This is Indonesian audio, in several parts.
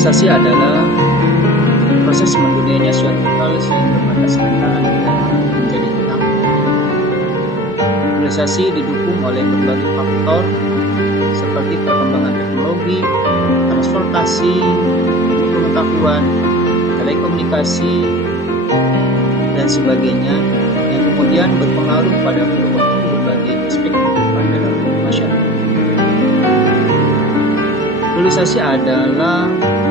Globalisasi adalah proses mendunianya suatu hal sehingga batas antara negara menjadi hilang. Globalisasi didukung oleh berbagai faktor seperti perkembangan teknologi, transportasi, pengetahuan, telekomunikasi, dan sebagainya yang kemudian berpengaruh pada perubahan berbagai aspek kehidupan dalam masyarakat. Globalisasi adalah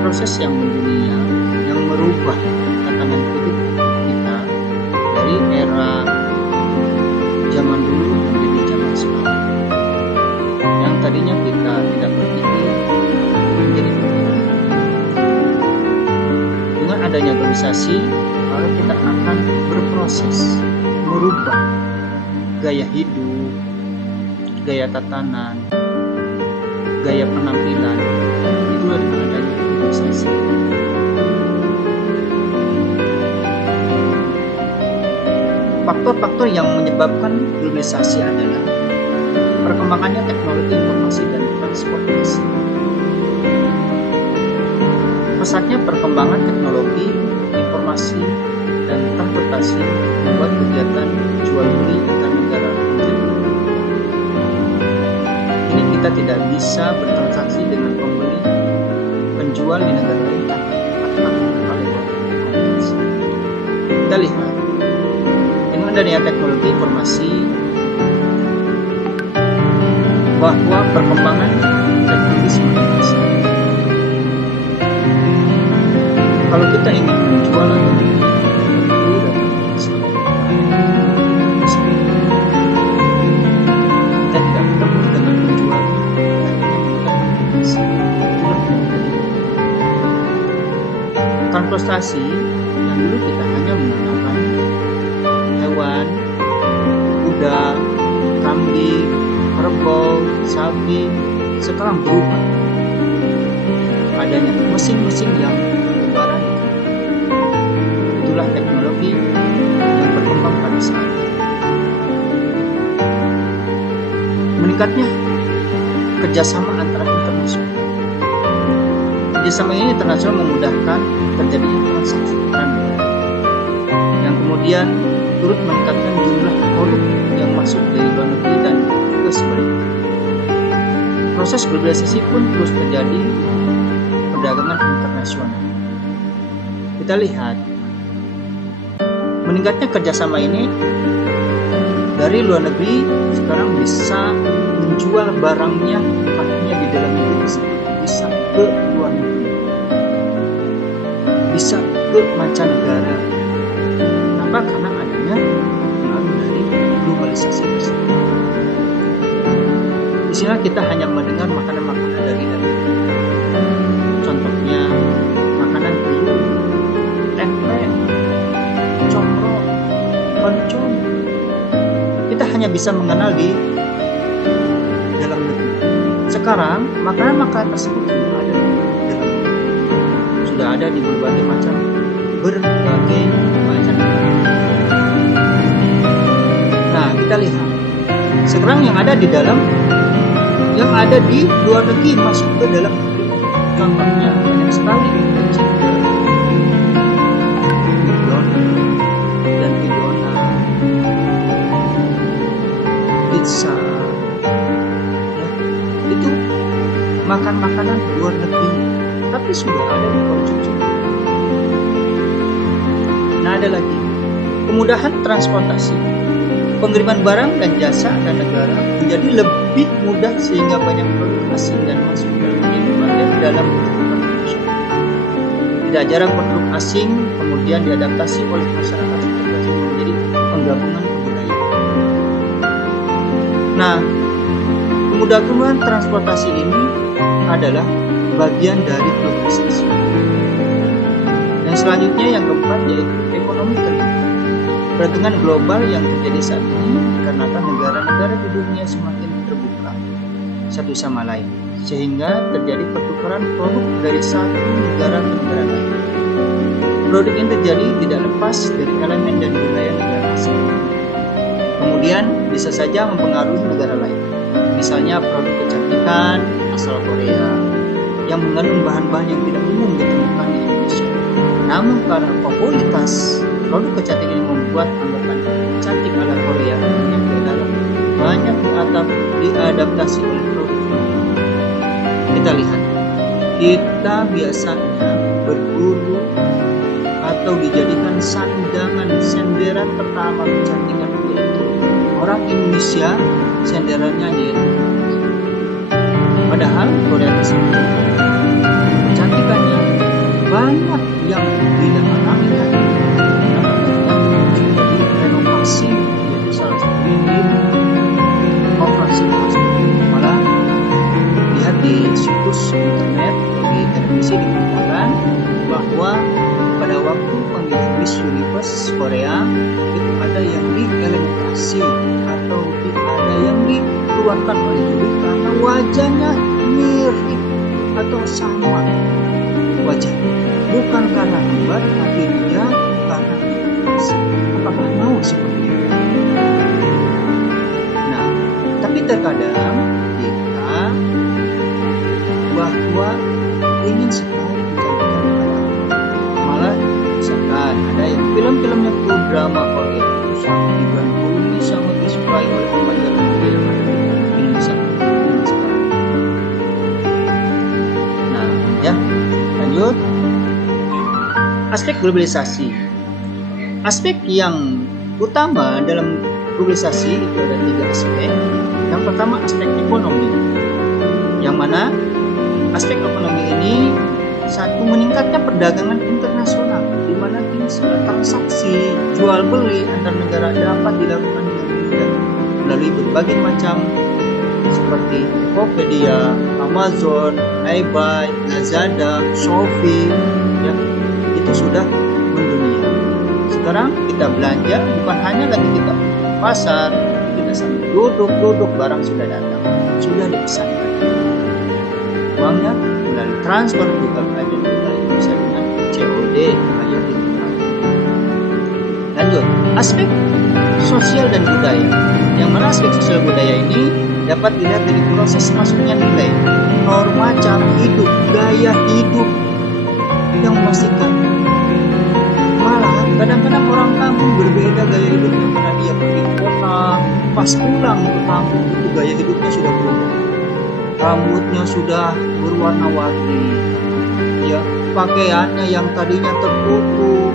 proses yang mendunia yang merubah tatanan hidup kita dari era zaman dulu menjadi zaman sekarang. Yang tadinya kita tidak berpikir menjadi berpikir. Dengan adanya globalisasi, maka kita akan berproses merubah gaya hidup, gaya tatanan, gaya penampilan. Itulah dengan adanya globalisasi. Faktor-faktor yang menyebabkan globalisasi adalah perkembangannya teknologi informasi dan transportasi. Pesatnya perkembangan teknologi informasi dan transportasi membuat kegiatan jual beli antar negara menjadi mudah. Ini kita tidak bisa bertransaksi dengan pembeli penjual di negara lain tanpa lewat komunikasi. Kita lihat dengan adanya teknologi informasi bahwa perkembangan teknologi semakin besar. Kalau kita ingin menjual atau kita tidak bertemu dengan penjual, transportasi yang dulu kita hanya menggunakan hewan, kuda, kambing, kerbau, sapi, sekarang berubah. Adanya mesin-mesin yang berbaran. Itulah teknologi yang berkembang pada saat ini. Meningkatnya kerjasama antara internasional. Kerjasama ini internasional memudahkan terjadinya transaksi transaksi yang kemudian turut meningkatkan jumlah produk yang masuk dari luar negeri dan juga sebaliknya. Proses globalisasi pun terus terjadi perdagangan internasional. Kita lihat meningkatnya kerjasama ini dari luar negeri sekarang bisa menjual barangnya tepatnya di dalam negeri, bisa ke luar negeri, bisa ke mancanegara. Kenapa? Karena adanya pengaruh dari globalisasi tersebut. Di sini kita hanya mendengar makanan-makanan dari dalam. Contohnya makanan kriuk, tempe, comrok, oncom. Kita hanya bisa mengenal di dalam negeri. Sekarang makanan-makanan tersebut sudah ada di dalam negeri. Sudah ada di berbagai macam negara. Nah, kita lihat sekarang yang ada di luar negeri masuk ke dalam negeri. Contohnya banyak sekali chicken, dan idona, pizza, ya, itu makanan luar negeri, tapi sudah ada di konsumsi. Nah, ada lagi kemudahan transportasi. Pengiriman barang dan jasa antar negara menjadi lebih mudah sehingga banyak produk asing dan masuk dalam kehidupan masyarakat. Tidak jarang produk asing kemudian diadaptasi oleh masyarakat setempat menjadi penggabungan kebudayaan. Nah, kemudahan transportasi ini adalah bagian dari globalisasi. Dan selanjutnya yang keempat yaitu ekonomi terbuka. Perdagangan global yang terjadi saat ini dikarenakan negara-negara di dunia semakin terbuka satu sama lain, sehingga terjadi pertukaran produk dari satu negara ke negara lain. Produk ini terjadi tidak lepas dari elemen dan budaya negara asing. Kemudian bisa saja mempengaruhi negara lain. Misalnya produk kecantikan asal Korea yang mengandung bahan-bahan yang tidak umum ditemukan di Indonesia. Namun karena popularitas produk kecantikan ini membuat anggapan cantik ala Korea yang banyak diadaptasi oleh produk. Kita lihat, kita biasanya berburu atau dijadikan senderan pertama kecantikan yaitu orang Indonesia, senderannya yaitu. Padahal Korea tersebut kecantikannya banyak yang tidak alami lagi, sudah direnovasi, yaitu salah satu operasi plastik. Malah lihat di situs internet, di televisi diberitakan bahwa pada waktu pemilihan Miss Universe Korea itu ada yang dieliminasi atau ada yang dikeluarkan oleh juri karena wajahnya mirip atau sama wajahnya, bukan karena hebat tapi dia karena eliminasi. Apakah mau seperti itu? Nah, tapi terkadang kita bahwa ingin sekali menjadikan malah misalkan ada yang film-filmnya itu drama Korea itu sangat digandrungi, sangat disukai oleh pembaca dunia yang ada di Indonesia sekarang. Nah, ya lanjut. Aspek globalisasi. Aspek yang utama dalam globalisasi itu ada 3 aspek. Yang pertama aspek ekonomi, yang mana aspek ekonomi ini satu, meningkatnya perdagangan internasional, di mana kini segala transaksi jual beli antar negara dapat dilakukan dengan mudah melalui berbagai macam seperti Tokopedia, Amazon, eBay, Lazada, Shopee, ya itu sudah mendunia. Sekarang kita belanja bukan hanya lagi kita pasar, kita sambil duduk barang sudah datang, sudah dipesankan. Uangnya melalui transfer juga bisa dengan COD bayar di tempat. Lanjut, aspek sosial dan budaya. Yang mana aspek sosial budaya ini dapat dilihat dari proses masuknya nilai, norma cara hidup, gaya hidup yang memastikan. Malah kadang-kadang orang kampung berbeda gaya hidupnya karena dia pergi ke kota, pas pulang ke kampung itu gaya hidupnya sudah berubah. Rambutnya sudah berwarna-warni, ya pakaiannya yang tadinya tertutup,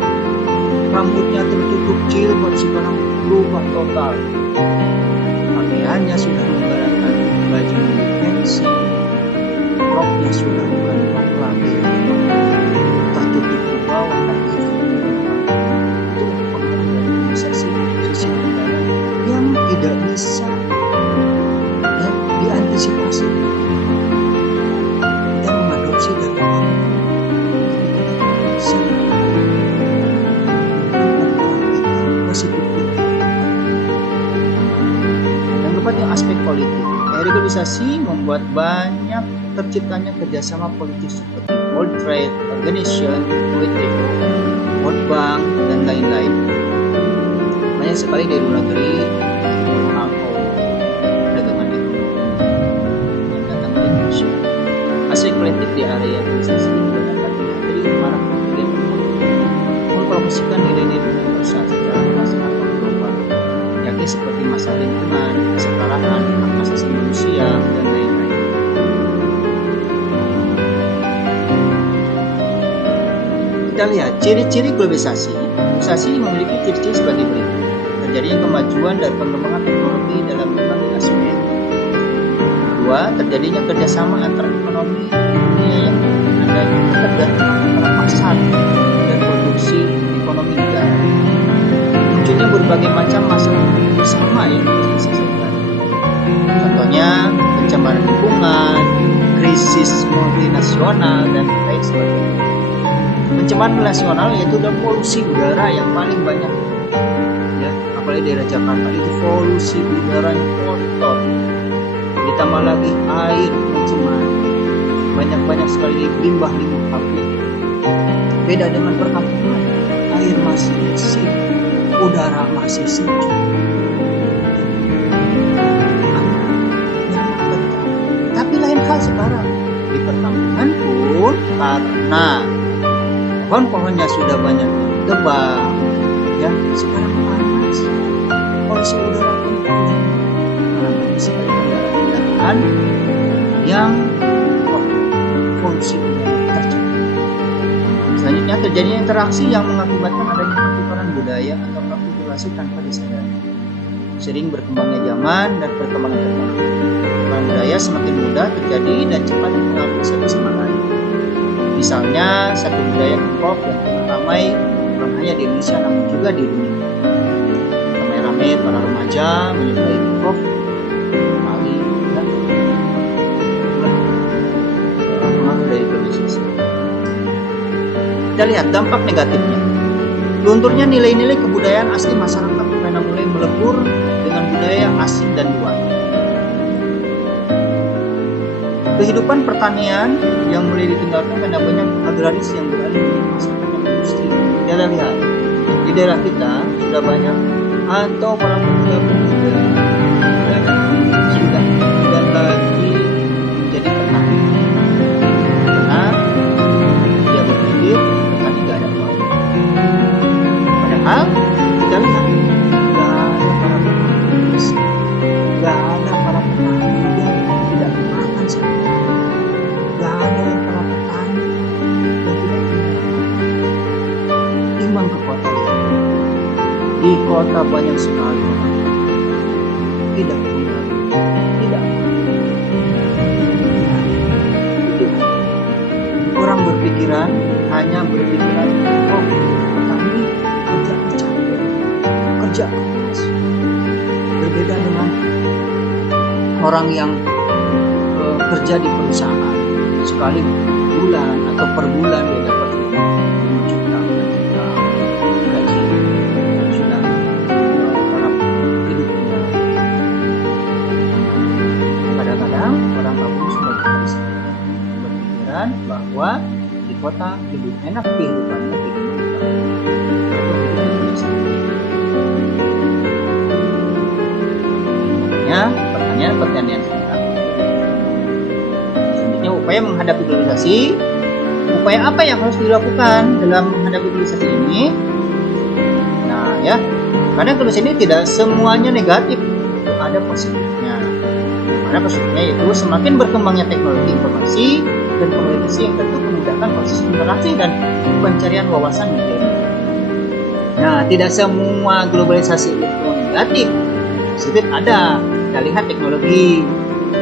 rambutnya tertutup jilbab sekarang berubah total. Pakaiannya sudah menggunakan baju pensi, roknya sudah bukan rok lagi, tertutup ke bawah kaki. Itu pengaruh dari organisasi sosial budaya yang tidak bisa diantisipasi. Kita mengadopsi dari orang bisa positif. Yang keempatnya aspek politik. Globalisasi membuat banyak terciptanya kerjasama politik seperti World Trade Organization, WTO, World Bank, dan lain-lain. Banyak sekali dari luar negeri aspek politik di area organisasi juga dapat dilihat dari para kementerian mempromosikan nilai-nilai universal secara nasional atau global, yakni seperti masalah lingkungan, kesetaraan, hak asasi manusia, dan lain-lain. Kita lihat ciri-ciri globalisasi. Globalisasi memiliki ciri-ciri sebagai berikut: terjadinya kemajuan dan pengembangan teknologi dalam berbagai aspek. Kedua, terjadinya kerjasama antara ekonomi dunia yang adanya ketergantungan antara pasar dan produksi ekonomi negara. Munculnya berbagai macam masalah bersama yang harus diselesaikan. Contohnya pencemaran lingkungan, krisis multinasional, dan lain sebagainya. Pencemaran nasional yaitu polusi udara yang paling banyak, ya apalagi daerah Jakarta itu polusi udaranya kotor. Ditambah lagi air mencemar, banyak sekali limbah-limbah pabrik. Beda dengan perkampungan, air masih bersih, udara masih sejuk, nyaman, tentram. Tapi lain hal sekarang di perkampungan pun karena pohon-pohonnya sudah banyak ditebang, ya sekarang panas, polusi udara pun banyak sekali kendaraan yang polusi udara terjadi. Selanjutnya terjadinya interaksi yang mengakibatkan adanya pertukaran budaya atau akulturasi tanpa disadari. Sering berkembangnya zaman dan perkembangan teknologi, perkembangan budaya semakin mudah terjadi dan cepat mempengaruhi satu sama lain. Misalnya satu budaya K-pop yang tengah ramai bukan hanya di Indonesia namun juga di dunia. Ramai-ramai para remaja menyukai K-pop, Bali, dan pengaruh dari globalisasi. Kita lihat dampak negatifnya. Lunturnya nilai-nilai kebudayaan asli masyarakat karena mulai melebur dengan budaya asing dan luar. Kehidupan pertanian yang mulai ditinggalkan karena banyak agraris yang beralih menjadi masyarakat industri. Kita lihat di daerah kita sudah banyak atau para pemuda-pemuda sudah tidak lagi menjadi petani karena dia berpikir petani tidak ada uang. Padahal kita lihat tidak ada para petani, tidak ada para petani yang tidak makan sehari. Tidak ada para petani yang tidak punya. Timbang ke kota lihat. Di kota banyak sekali tidak punya, tidak itu. Orang berpikiran hanya berpikiran, oh petani kerja capek, kerja keras. Berbeda dengan orang yang kerja di perusahaan, sekali bulan atau per bulan dia dapat 5 juta gaji, sudah taraf hidupnya. Kadang-kadang orang kampung sudah berpikiran bahwa di kota hidup enak, kehidupannya di pertanian sekarang. Selanjutnya upaya menghadapi globalisasi. Upaya apa yang harus dilakukan dalam menghadapi globalisasi ini? Nah ya, karena globalisasi ini tidak semuanya negatif, ada positifnya. Mana positifnya yaitu semakin berkembangnya teknologi informasi dan komunikasi yang tentu memudahkan proses interaksi dan pencarian wawasan media. Nah, tidak semua globalisasi itu negatif. Positif ada. Kita lihat teknologi,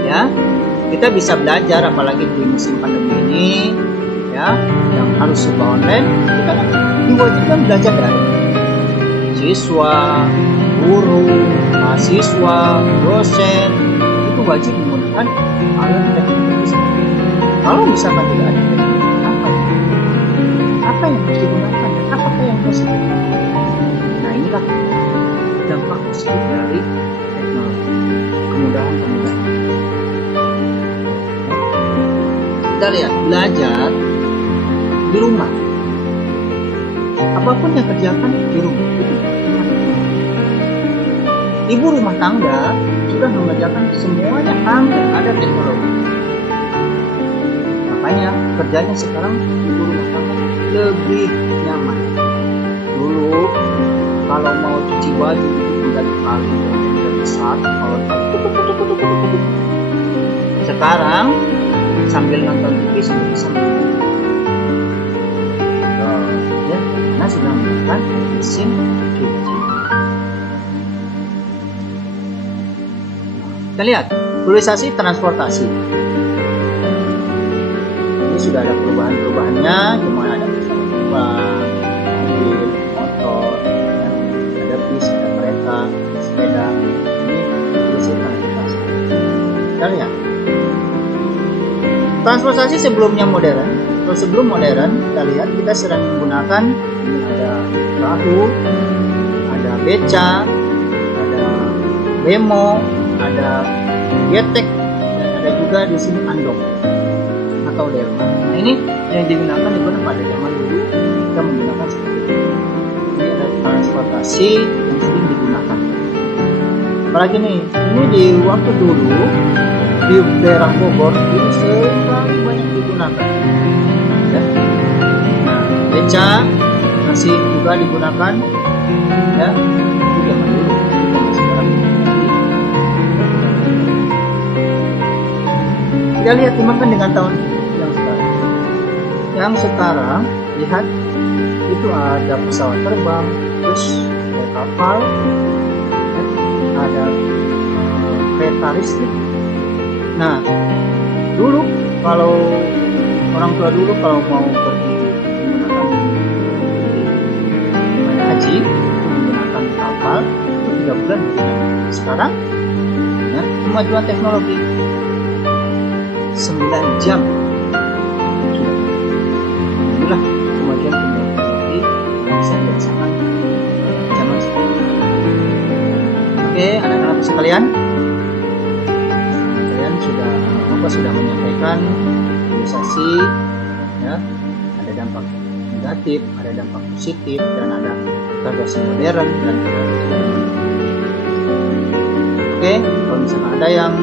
ya kita bisa belajar apalagi di musim pandemi ini, ya yang harus serba online, kita kan diwajibkan belajar daring. Siswa, guru, mahasiswa, dosen itu wajib menggunakan alat teknologi. Kalau misalkan tidak ada teknologi, apa yang harus digunakan dan apa yang positif? Nah inilah dampak positif dari teknologi. Kemudahan. Kita lihat belajar di rumah. Apapun yang kerjakan di rumah. Ibu rumah tangga sudah mengerjakan semuanya hampir ada teknologi. Makanya kerjanya sekarang ibu rumah tangga lebih nyaman. Dulu kalau mau cuci baju itu dari kali besar, kalau sekarang sambil nonton TV sudah bisa ya, karena sudah menggunakan mesin cuci. Kita lihat globalisasi transportasi. Ini sudah ada perubahannya, cuma ada pesawat, mobil, motor, ya, ada bis, ada kereta, sepeda. Kita lihat transportasi sebelum modern, kita lihat kita sering menggunakan ini ada perahu, ada beca, ada bemo, ada getek, dan ada juga di sini andong atau delman. Nah ini yang digunakan pada zaman dulu, kita menggunakan seperti itu. Ini ada transportasi yang sering digunakan. Apalagi nih, ini di waktu dulu di daerah Bogor ini sekali banyak digunakan. Ya. Nah, beca masih juga digunakan, ya, itu zaman dulu, bukan sekarang. Kita lihat timbangkan dengan tahun yang sekarang. Yang sekarang lihat itu ada pesawat terbang, terus ada kapal, ya, ada kereta listrik. Nah, dulu kalau orang tua dulu kalau mau pergi menggunakan haji menggunakan kapal itu 3 bulan. Sekarang, ya, kemajuan teknologi 9 jam sudah. Inilah kemajuan teknologi yang bisa dirasakan zaman sekarang. Oke, anak-anak sekalian, sudah menyampaikan imunisasi, ya, ada dampak negatif, ada dampak positif, dan ada gagasan modern dan oke, kalau misalnya ada yang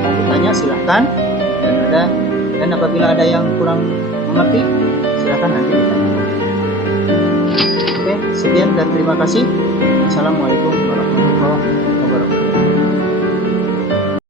mau bertanya silahkan, dan apabila ada yang kurang mengerti silahkan nanti ditanyakan. Oke, sekian dan terima kasih. Assalamualaikum warahmatullahi wabarakatuh.